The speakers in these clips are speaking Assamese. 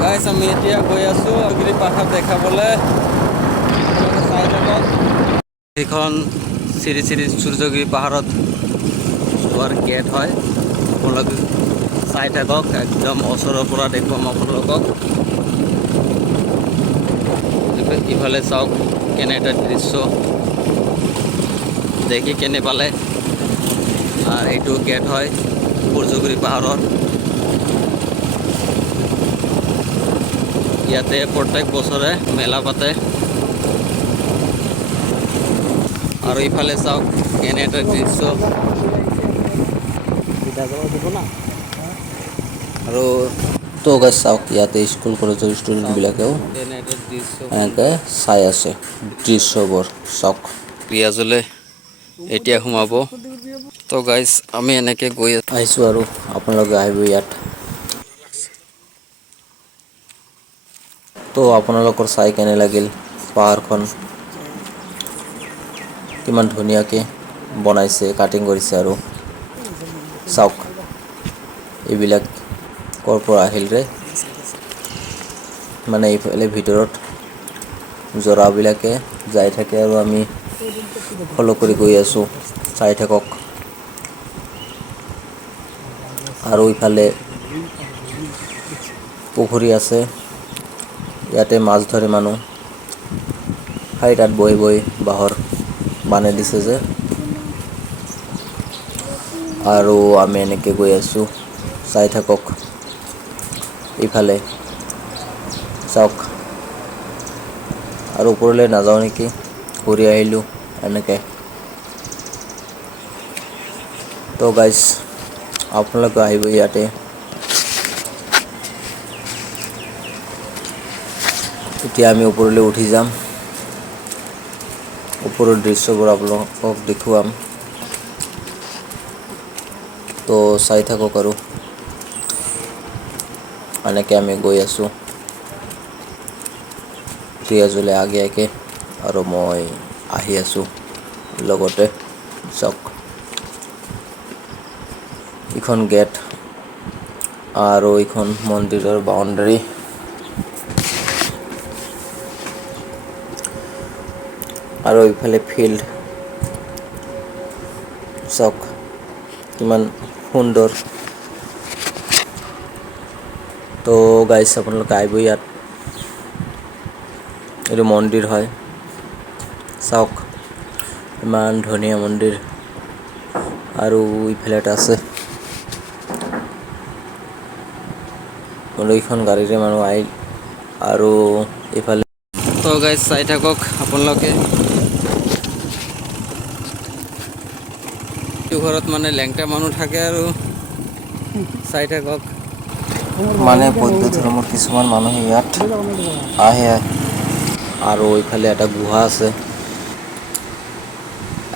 গাইছ আমি এতিয়া গৈ আছোঁ অগ্নি পাহাৰ দেখাবলৈ। চাই থাকক, এইখন শ্ৰী শ্ৰী সূৰ্যগিৰি পাহাৰত যোৱাৰ গেট হয়। আপোনালোকে চাই থাকক, একদম ওচৰৰ পৰা দেখুৱাম আপোনালোকক। ইফালে চাওক কেনে এটা দৃশ্য, দেখি কেনে পালে। আৰ এইটো গেট হয় সূৰ্যগিৰি পাহাৰৰ। ইয়াতে প্ৰত্যেক বছৰে মেলা পাতে। আৰু ইফালে চাওক কেনে এটা দৃশ্য। আৰু তো গাইছ চাওক, ইয়াতে স্কুল কলেজৰ ষ্টুডেণ্টবিলাকেও কেনে এটা দৃশ্য এনেকৈ সুন্দৰ। চাই আছে দৃশ্যবোৰ চাওক। ৰিয়াজলে এতিয়া সোমাব। তো গাইছ আমি এনেকৈ গৈ আহিছোঁ আৰু আপোনালোকে আহিব ইয়াত। তো আপোনালোকৰ চাই কেনে লাগিল পাহাৰখন, কিমান ধুনীয়াকৈ বনাইছে, কাটিং কৰিছে। আৰু চাওক এইবিলাক ক'ৰ পৰা আহিল ৰে, মানে এইফালে ভিতৰত জৰাবিলাকে যাই থাকে আৰু আমি ফ'ল' কৰি গৈ আছোঁ। চাই থাকক। আৰু ইফালে পুখুৰী আছে, ইয়াতে মাছ ধৰে মানুহ। তাত বহি বহি বাঁহৰ বানে দিছে যে, আৰু আমি এনেকৈ গৈ আছোঁ। চাই থাকক ইফালে চাওক। আৰু ওপৰলৈ নাযাওঁ নেকি, ঘূৰি আহিলোঁ এনেকৈ। তো গাইছ আপোনালোকে আহিব ইয়াতে। এতিয়া আমি ওপৰলৈ উঠি যাম, ওপৰৰ দৃশ্যবোৰ আপোনালোকক দেখুৱাম। তো চাই থাকক আৰু এনেকৈ আমি গৈ আছোঁ ৰিয়াজলে আগে আগে, আৰু মই আহি আছোঁ লগতে। চাওক এইখন গেট আৰু এইখন মন্দিৰৰ বাউণ্ডাৰী। আৰু এইফালে ফিল্ড চাওক কিমান সুন্দৰ। তো গাইছ আপোনালোকে আহিব ইয়াত। এইটো মন্দিৰ হয়, চাওক ইমান ধুনীয়া মন্দিৰ। আৰু ইফালে এটা আছে, এইখন গাড়ীৰে মানুহ আহিল। আৰু এইফালে তো গাইছ চাই থাকক আপোনালোকে। এইটো ঘৰত মানে লেংটা মানুহ থাকে আৰু চাই থাকক। মানে বৌদ্ধ ধৰ্মৰ কিছুমান মানুহে ইয়াত আহে। আৰু এইফালে এটা গুহা আছে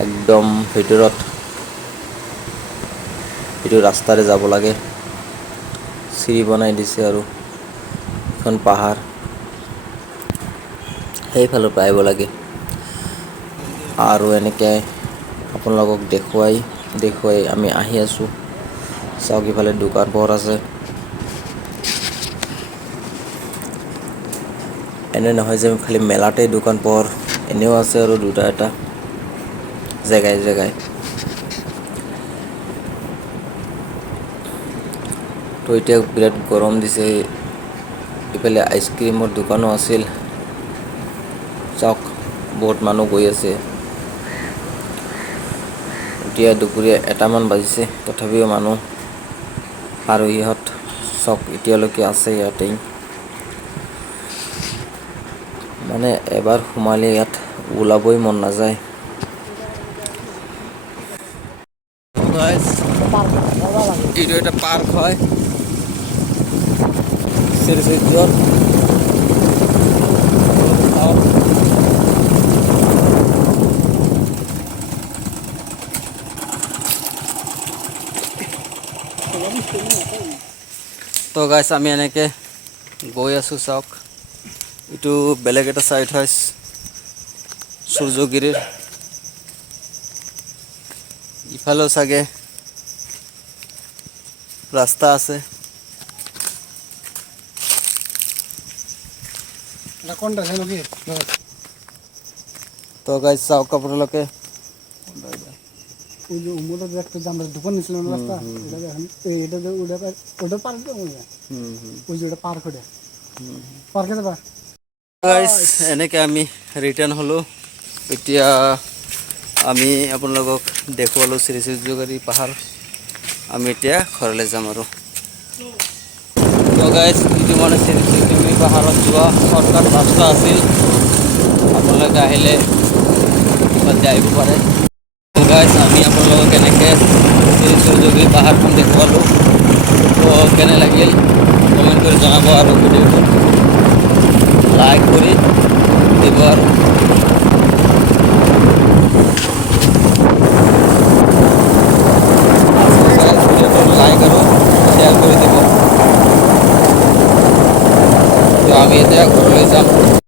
একদম ভিতৰত। এইটো ৰাস্তাৰে যাব লাগে, চিৰি বনাই দিছে। আৰু এখন পাহাৰ, সেইফালৰ পৰা আহিব লাগে। আৰু এনেকৈ আপোনালোকক দেখুৱাই আমি আহি আছোঁ। চাওক ইফালে দোকান পোহাৰ আছে। এনে নহয় যে খালি মেলাতেই দোকান পোহাৰ, এনেও আছে আৰু দুটা এটা জেগাই জেগাই। তো এতিয়া বিৰাট গৰম দিছে। ইফালে আইচক্ৰীমৰ দোকানো আছিল। চাওক বহুত মানুহ গৈ আছে। এতিয়া দুপৰীয়া 1মান বাজিছে, তথাপিও মানুহ। আৰু ইহঁত চাওক এতিয়ালৈকে আছে ইয়াতেই। মানে এবাৰ সোমালে ইয়াত ওলাবই মন নাযায়। এইটো এটা পাৰ্ক হয় শ্ৰীচক্ৰৰ। তো গাইছ আমি এনেকৈ গৈ আছোঁ। চাওক এইটো বেলেগ এটা চাইড হয় সূৰ্যগিৰিৰ। ইফালেও চাগে ৰাস্তা আছে। তো গাইজ চাওক আপোনালোকে দোকান নিছিল রাস্তা এটা ওটা পার ওটা পার করে পার করে বা গাইজ এনেকৈ আমি ৰিটাৰ্ণ হ'লোঁ এতিয়া আমি আপোনালোকক দেখুৱালোঁ শ্ৰী সূৰ্য্যগিৰি পাহাৰ আমি এতিয়া ঘৰলৈ যাম আৰু তো গাইজ এইটো মানে শ্ৰী সূৰ্য্যগিৰি পাহাৰত যোৱা শ্বৰ্টকাট ৰাস্তা আছিল আপোনালোকে আহিলে তাতে আহিব পাৰে তো গাইজ আমি আপোনালোকক এনেকৈ শ্ৰী সূৰ্য্যগিৰি পাহাৰখন দেখুৱালোঁ তো কেনে লাগিল কমেণ্ট কৰি জনাব আৰু ভিডিঅ'টো লাইক কৰি দিব আৰু ভিডিঅ'টো লাইক আৰু শ্বেয়াৰ কৰি দিব তো আমি এতিয়া ঘৰলৈ যাম